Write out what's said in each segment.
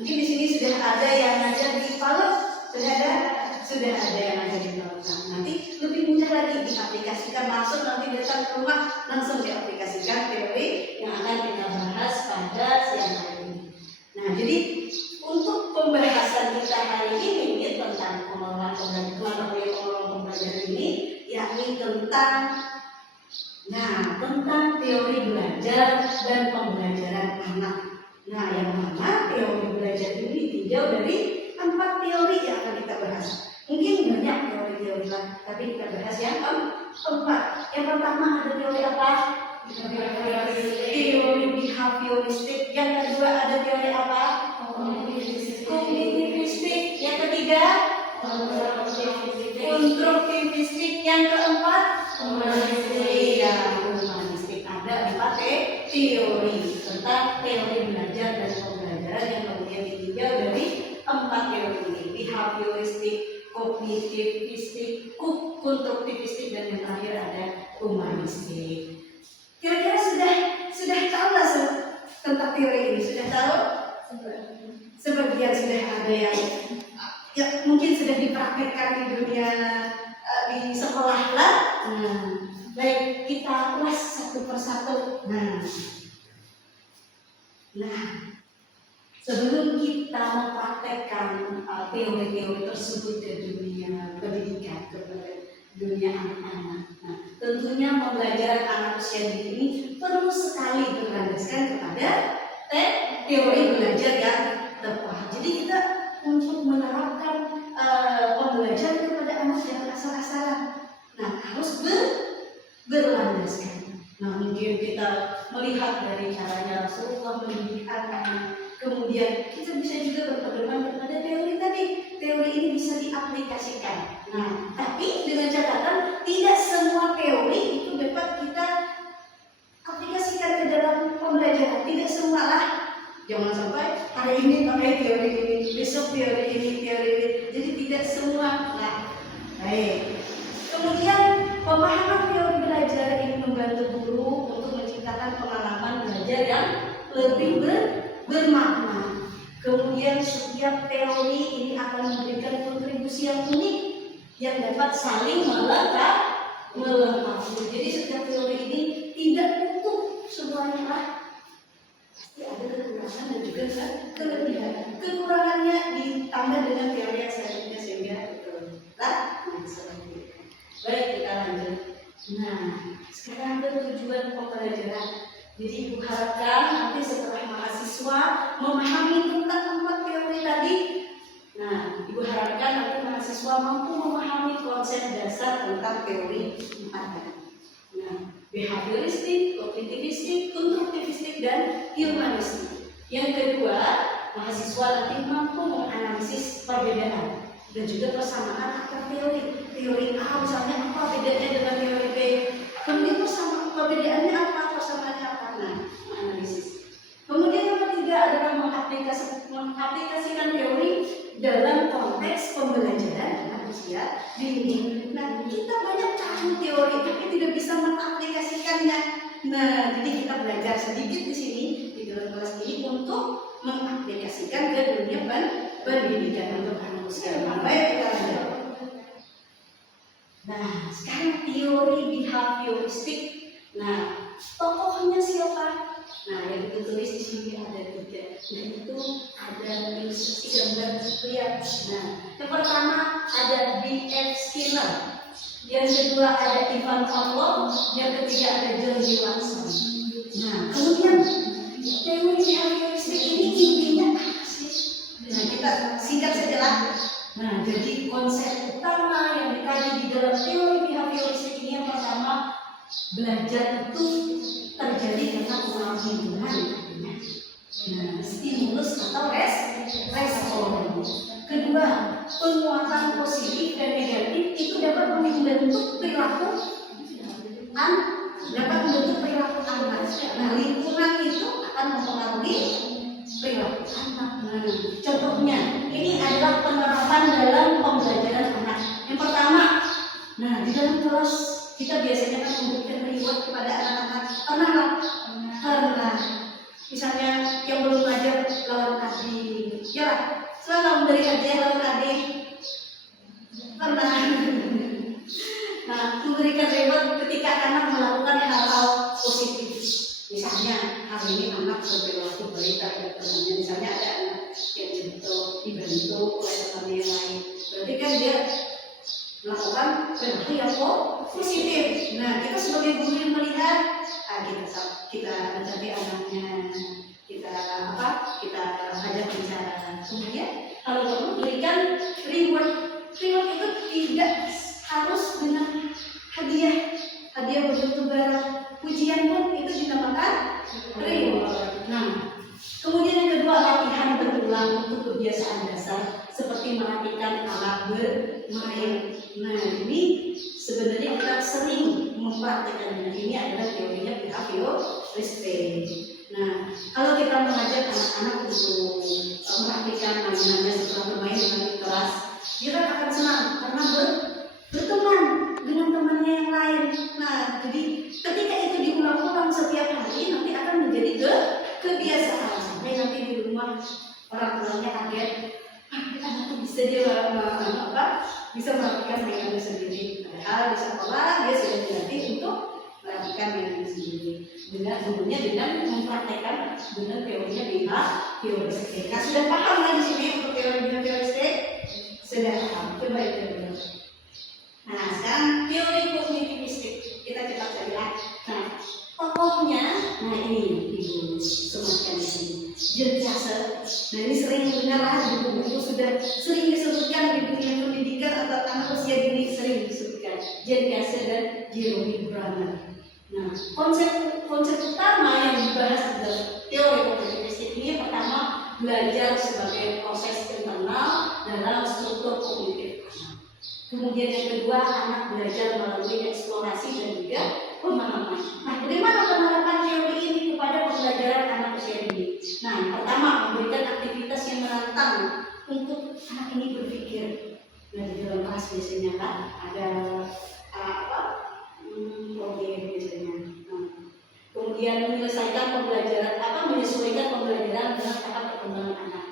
Mungkin di sini sudah ada yang ngajar di PAUD, sudah ada yang ngajar di PAUD. Nanti lebih mudah lagi diaplikasikan, langsung nanti datang ke rumah langsung diaplikasikan teori yang akan kita bahas pada siang hari ini. Nah, jadi untuk pembahasan kita hari ini tentang pengelolaan pembelajaran ini, yakni tentang teori belajar dan pembelajaran anak. Nah, yang mana teori belajar ini ditinjau dari 4 teori yang akan kita bahas. Mungkin banyak teori-teori lah, tapi kita bahas yang 4. Yang pertama ada teori apa? Teori behavioristik. Yang kedua ada teori apa? Kognitivistik. Yang ketiga konstruktivistik. Yang keempat humanistik. Ada 4 teori tentang teori belajar dan pembelajaran yang kemudian ditinjau dari 4 teori ini: behavioristik, kognitivistik, konstruktivistik, dan yang terakhir ada humanistik. Kira-kira sudah tahu lah tentang teori ini? Sudah tahu? Sebagian sudah ada yang mungkin sudah dipraktikkan di dunia di sekolah lah. Baik, kita ulas satu persatu. Nah, sebelum kita mempraktekkan teori-teori tersebut ke dunia pendidikan, ke dunia anak-anak, tentunya pembelajaran anak usia dini ini perlu sekali berlandaskan kepada teori belajar yang tepat. Jadi kita untuk menerapkan pembelajaran kepada anak yang asal-asalan, harus berlandaskan. Mungkin kita melihat dari caranya Rasulullah mendidik anak. Kemudian kita bisa juga berpedoman kepada teori tadi. Teori ini bisa diaplikasikan. Tapi dengan catatan tidak semua teori itu dapat kita aplikasikan ke dalam pembelajaran. Tidak semua lah. Jangan sampai hari ini pakai teori ini, besok teori ini. Jadi tidak semua. Baik. Kemudian pemahaman teori belajar ini membantu guru untuk menciptakan pengalaman belajar yang lebih bermakna. Kemudian setiap teori ini akan memberikan kontribusi yang unik yang dapat saling melengkapi. Jadi setiap teori ini tidak utuh semuanya lah. Pasti ada kekurangan dan juga kelebihan. Kekurangannya ditambah dengan teori yang selanjutnya sehingga baik, kita lanjut. Sekarang ke tujuan pembelajaran. Jadi ibu harapkan nanti setelah mahasiswa memahami tentang 4 teori tadi, ibu harapkan nanti mahasiswa mampu memahami konsep dasar tentang teori 4 tadi. Behavioristik, kognitivistik, konstruktivistik, dan humanistik. Yang kedua, mahasiswa nanti mampu menganalisis perbedaan dan juga persamaan antar teori. Teori A misalnya apa bedanya dengan teori B, kemudian perbedaannya apa, persamaannya apa. Analisis. Kemudian yang ketiga adalah mengaplikasikan teori dalam konteks pembelajaran manusia dini. Kita banyak tahu teori tapi tidak bisa mengaplikasikannya. Jadi kita belajar sedikit di sini di dalam kelas ini untuk mengaplikasikan ke dunia pendidikan untuk anak usia. Baik, kita lanjut. Sekarang teori behavioristik. Tokohnya siapa? Yang ditulis di sini ada 3. Yaitu ada ilustrasi gambar lihat. Yang pertama ada B.F. Skinner. Yang kedua ada Ivan Pavlov. Yang ketiga ada John D. Watson. Kemudian teori behavioristik ini intinya apa sih? Kita singkat saja lah. Jadi konsep utama yang dikaji di dalam teori behavioristik ini yang pertama, belajar itu terjadi karena pengaruh lingkungan, stimulus atau respon. Kedua, penguatan positif dan negatif itu dapat membentuk perilaku anak. Lingkungan itu akan mempengaruhi perilaku anak. Contohnya, ini adalah penerapan dalam pembelajaran anak. Yang pertama, di dalam kelas kita biasanya kan memberikan reward kepada anak-anak. Pernah. Misalnya yang belum belajar lawan adik, ya lah, selalu memberi hadiah lawan adik. Pernah. Nah, memberikan reward ketika anak melakukan hal-hal positif. Misalnya hari ini anak berperilaku baik terhadap temannya. Misalnya ada anak yang dibantu oleh teman yang lain. Berarti kan dia melakukan perilaku yang positif. Nah, kita sebagai guru yang melihat, kita menjadi anaknya, kita ajak bicara. Kemudian kalau perlu berikan reward. Reward itu tidak harus dengan hadiah berbentuk barang. Pujian pun itu dinamakan reward. Nah, kemudian yang kedua, latihan berulang untuk kebiasaan dasar seperti melatihkan alat bermain. Nah, ini sebenarnya kita sering mempraktikkan. Ini adalah teorinya behavioristik. Nah, kalau kita mengajak anak-anak untuk mempraktikkan mainannya setelah bermain dengan keras, dia kan akan senang karena berteman dengan temannya yang lain. Nah, jadi ketika itu diulang-ulang setiap hari, nanti akan menjadi kebiasaan. Sampai nanti di rumah orang tuanya kaget, anak tuh bisa dia bisa melakukan mainannya sendiri. Padahal di sekolah dia sudah dilatih untuk melakukan mainannya sendiri. Dengan mempraktekkan dengan teorinya behavioristik. Nah, sudah paham lah di sini untuk teori behavioristik? Sudah paham. Coba itu dulu. Nah, sekarang teori kognitivistik kita coba cari. Nah, tokohnya, nah ini ibu sematkan di sini. Jerkase. Nah, ini sering mendengar lah di buku-buku, sudah sering disebutkan di dunia pendidikan atau anak usia dini sering disebutkan. Jerkase dan Jerome Bruner. Nah, konsep utama yang dibahas dalam teori kognitivistik ini pertama, belajar sebagai proses internal dalam struktur kognitif. Kemudian yang kedua, anak belajar melalui eksplorasi dan juga pemahaman. Nah, bagaimana penerapan teori ini kepada pembelajaran anak usia dini? Nah, yang pertama, memberikan aktivitas yang menantang untuk anak ini berpikir. Nah, di dalam kelas biasanya kan ada program biasanya. Nah, kemudian menyesuaikan pembelajaran dengan tahap perkembangan anak,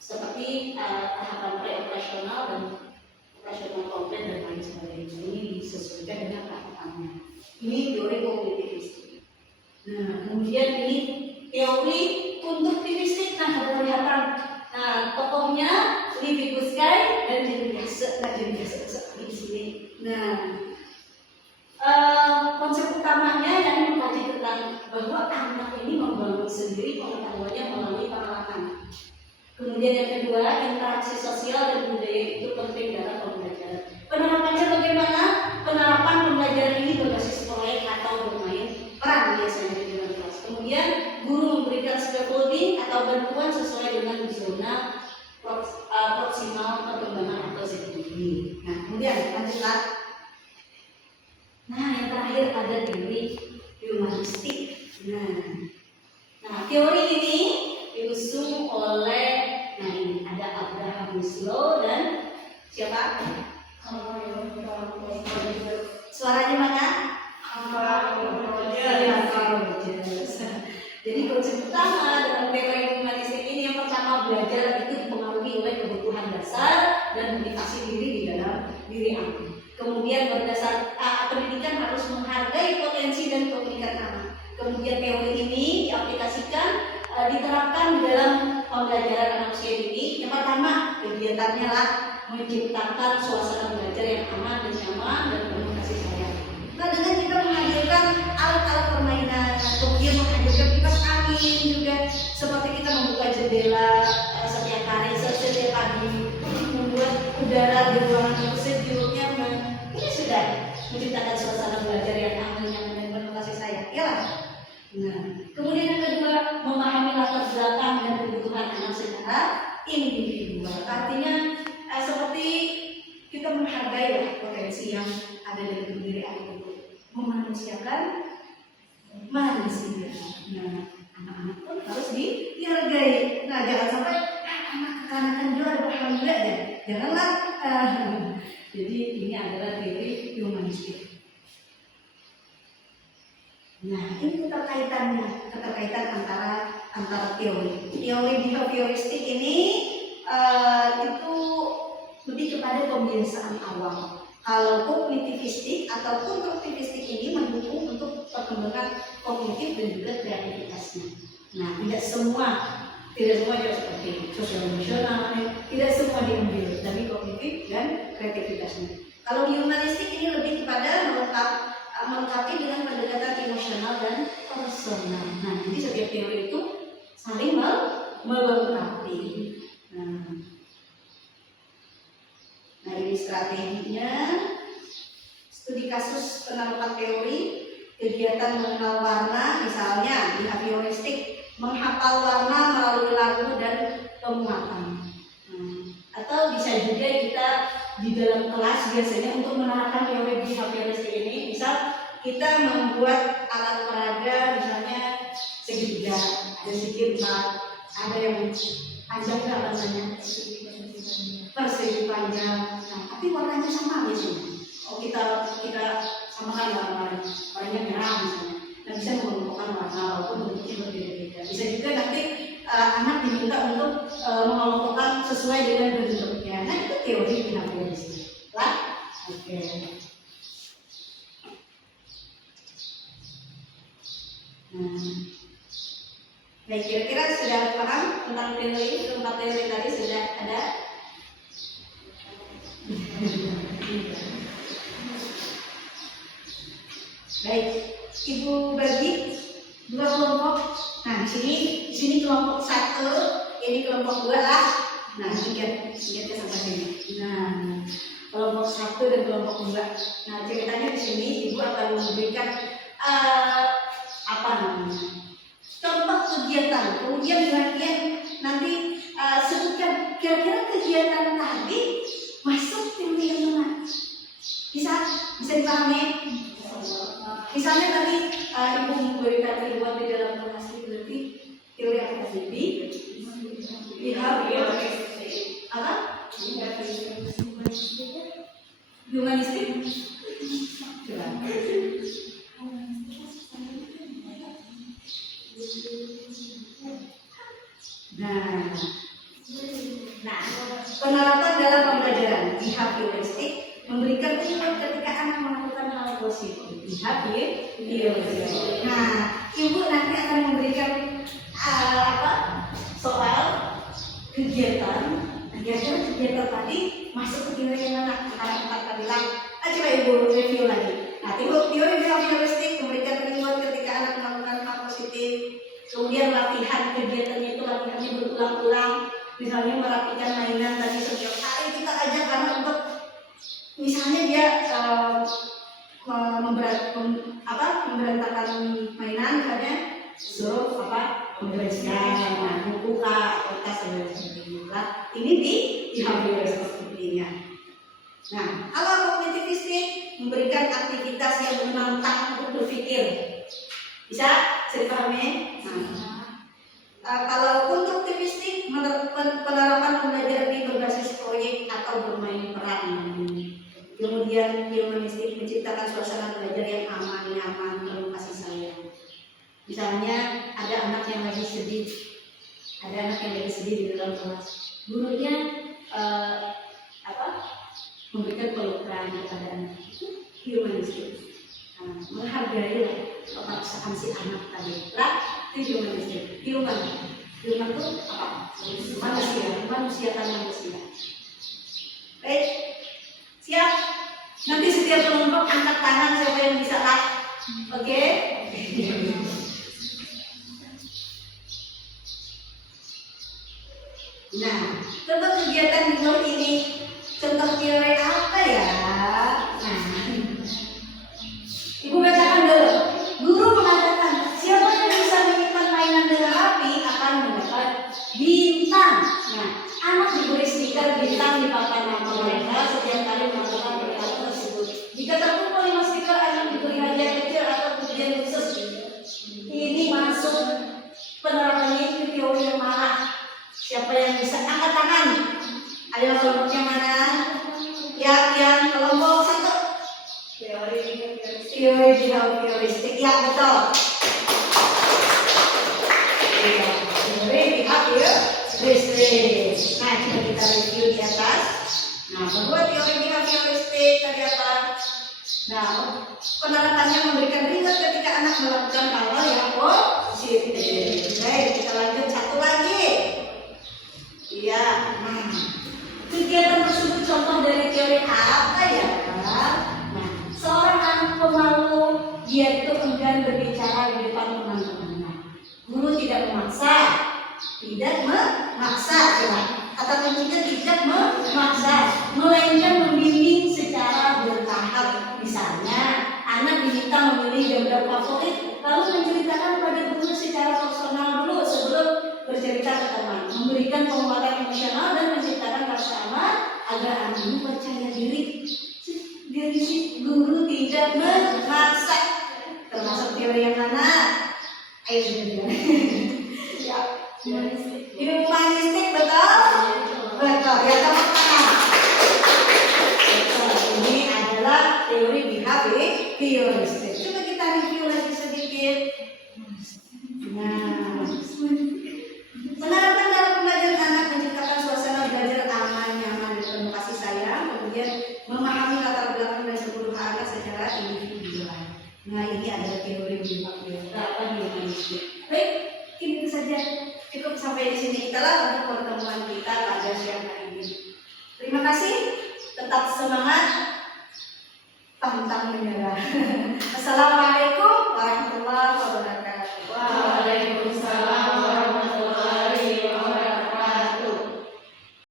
seperti tahapan pre-operasional dan operasional konkret dan lain sebagainya. Ini disesuaikan dengan tahapannya. Ini teori kognitivistik. Nah, kemudian ini teori konduktivistik. Nah, ada kelihatan tokohnya Levi Guskay dan Jerkase di sini. Nah, konsep utamanya yang mengkaji tentang bahwa anak ini membangun sendiri pengetahuannya melalui pengalaman. Kemudian yang kedua, interaksi sosial dan budaya itu penting dalam pembelajaran. Penerapannya bagaimana? Penerapan pembelajaran ini berbasis proyek atau bermain peran biasanya di dalam kelas. Kemudian guru memberikan scaffolding atau bantuan sesuai dengan zona proksimal perkembangan atau ZPD. Nah, kemudian lanjutlah. Nah, yang terakhir ada teori humanistik. Nah, teori ini diusung oleh, nah ini ada Abraham Maslow dan siapa? Suaranya mana? Jadi konsep utama dalam teori humanistik ini yang pertama, belajar itu dipengaruhi oleh kebutuhan dasar dan motivasi diri di dalam diri aku. Kemudian berdasar pendidikan harus menghargai potensi dan keunikan anak. Kemudian teori ini diaplikasikan, diterapkan di dalam pembelajaran anak usia dini. Yang pertama, kegiatannya lah menciptakan suasana belajar yang aman dan nyaman dan penuh kasih sayang. Nah, dengan kita menghadirkan alat-alat permainan, kemudian menghadirkan kipas angin juga, seperti kita membuka jendela setiap hari, setiap pagi, membuat udara di ruangan yang sejuk, nyaman. Ini sudah menciptakan suasana belajar yang aman, nyaman dan penuh kasih sayang. Ya lah. Nah, kemudian yang kedua, memahami latar belakang dan kebutuhan anak secara individual. Artinya seperti kita menghargai potensi yang ada dalam diri anak itu, memanusiakan manusia. Nah, anak-anak pun harus dihargai. Nah, jangan sampai anak kekanakan juga ada alhamdulillah ya. Janganlah. Jadi ini adalah teori humanistik. Nah, ini keterkaitan antara teori behavioristik ini itu lebih kepada pembiasaan awal. Kalau kognitivistik atau konstruktivistik ini mendukung untuk perkembangan kognitif dan juga kreativitasnya. Nah, tidak semua juga seperti sosial emosional, tidak semua diambil dari kognitif dan kreativitasnya. Kalau humanistik ini lebih kepada melengkapi dengan pendekatan emosional dan personal. Nah, jadi setiap teori itu saling melengkapi. Nah, ini strateginya: studi kasus penerapan teori, kegiatan mengenal warna, misalnya behavioristik, menghafal warna melalui lagu dan penguatan. Atau bisa juga kita di dalam kelas biasanya untuk menerapkan teori behavioristik ini, misal kita membuat alat peraga, misalnya segitiga, ada segi 4, ada yang panjang namanya persegi panjang, tapi warnanya sama biasanya. Oh, kita samakan warnanya merah misalnya. Nah, bisa mengelompokkan warna walaupun bentuknya berbeda-beda. Bisa juga nanti anak diminta untuk mengelompokkan sesuai dengan bentuknya. Nah, itu teori behavioristik. Oke. Baik, kira-kira sudah paham tentang teori, 4 teori tadi sudah ada? Baik, Ibu bagi 2 kelompok. Nah, di sini kelompok 1, ini kelompok 2 lah. Nah, lihatnya sampai sini. Nah, kelompok 1 dan kelompok 2. Nah, ceritanya di sini Ibu akan memberikan contoh kegiatan. Kemudian bagian nanti sebutkan kira-kira kegiatan tadi masuk teori yang mana. Bisa dipahami? Misalnya tadi Ibu memberikan ribuan di dalam kelas itu, berarti teori apa tadi? Behavioristik. Apa? Humanistik. Nah, penerapan dalam pembelajaran behavioristik memberikan input ketika anak melakukan hal positif. Behavioristik. Nah, Ibu nanti akan memberikan soal kegiatan tadi masuk ke teori yang mana? Antara 4 tadi lah. Coba Ibu review lagi. Nah, teori behavioristik memberikan input ketika anak melakukan hal positif. Kemudian latihan kegiatannya itu latihannya berulang-ulang. Misalnya merapikan mainan tadi setiap hari kita ajak anak untuk misalnya dia memberantakan mainan, misalnya suruh membereskan membuka kertas dan sebagainya. Ini di behavioristik sepertinya. Nah, kalau kognitivistik memberikan aktivitas yang menantang untuk berpikir. Bisa dipahami? Kalau konstruktivistik penerapan pembelajaran di berbasis proyek atau bermain peran. Kemudian humanistik menciptakan suasana belajar yang aman, nyaman, penuh kasih sayang. Misalnya ada anak yang lagi sedih di dalam kelas. Gurunya memberikan pelukan kepada anak. Humanistik. Menghargai kepaksaan si anak tadi. Itu humanistik. Human itu apa? Manusia kan manusia. Baik, siap. Nanti setiap kelompok angkat tangan siapa yang bisa Oke? Nah, contoh kegiatan di luar ini, contoh teori apa ya? Ibu bacakan dulu. Guru mengatakan siapa yang bisa menyimpan mainan dengan rapi akan mendapat bintang. Nah, anak diberi stiker bintang di papan nama mereka setiap kali melakukan perkara tersebut. Jika terkumpul 5 stiker, anak diberi hadiah kecil atau pujian khusus. Ini masuk penerapannya itu teori yang mana? Siapa yang bisa angkat tangan? Ayo kelompoknya mana? Yang kelompok 1. Teori behavioristik Iya, betul. Iya, teori behavior listrik. Nah, coba kita review di atas. Nah, bahwa teori behavior listrik tadi apa? Nah, penerapannya memberikan reward ketika anak melakukan hal-hal yang positif. Baik, kita lanjut satu lagi. Iya, nah, kegiatan tersebut contoh dari teori apa ya? Nah, seorang anak pemalu, dia itu enggan berbicara di depan teman-temannya. Guru tidak memaksa, coba. Kata kuncinya tidak memaksa, melainkan membimbing secara bertahap. Misalnya, anak diminta memilih gambar favorit, lalu menceritakan pada guru secara personal dulu sebelum bercerita ke teman, memberikan penguatan emosional dan menciptakan rasa aman agar anak ini percaya diri. Dari si guru tidak memaksa, termasuk teori yang mana? Ayo sudah. Ya, ini humanistik betul? Betul. Ya, tepuk tangan. Ini adalah teori behavioristik. Coba kita review lagi sedikit. Nah, penerapan dalam pembelajaran anak menciptakan suasana belajar aman, nyaman, dan penuh kasih sayang, kemudian memahami latar belakang dan kebutuhan anak secara individual. Nah, ini adalah teori behavioristik. Baik, itu saja. Cukup sampai di sini kita lah untuk pertemuan kita pada siang hari ini. Terima kasih. Tetap semangat, pantang menyerah. Assalamualaikum.